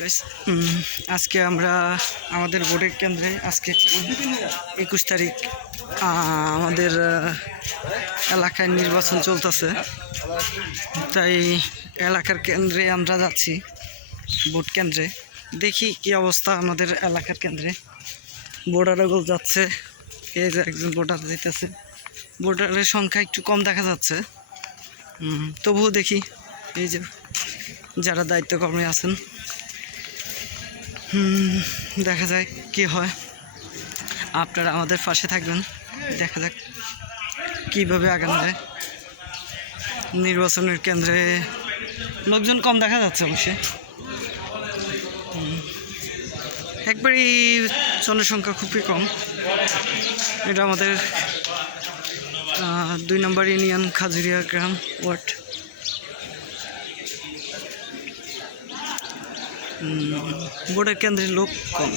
Guys আজকে আমরা আমাদের ভোটের কেন্দ্রে আজকে 21 তারিখ আমাদের এলাকায় নির্বাচন চলতেছে, তাই এলাকার কেন্দ্রে আমরা যাচ্ছি। ভোট কেন্দ্রে দেখি কি অবস্থা আমাদের এলাকার কেন্দ্রে। ভোটারগুলো যাচ্ছে, এই যে একজন ভোটার যেতেছে। ভোটারের সংখ্যা একটু কম দেখা যাচ্ছে, তবুও দেখি এই যে যারা দায়িত্বকর্মী আছেন, দেখা যায় কি হয়। আপনারা আমাদের পাশে থাকবেন, দেখা যাক কীভাবে আগানো যায়। নির্বাচনের কেন্দ্রে লোকজন কম দেখা যাচ্ছে অবশ্যই, একবারই জনসংখ্যা খুবই কম। এটা আমাদের 2 নম্বর ইউনিয়ন খাজুরিয়া গ্রাম ওয়ার্ড। ভোটের কেন্দ্রে লোক কম।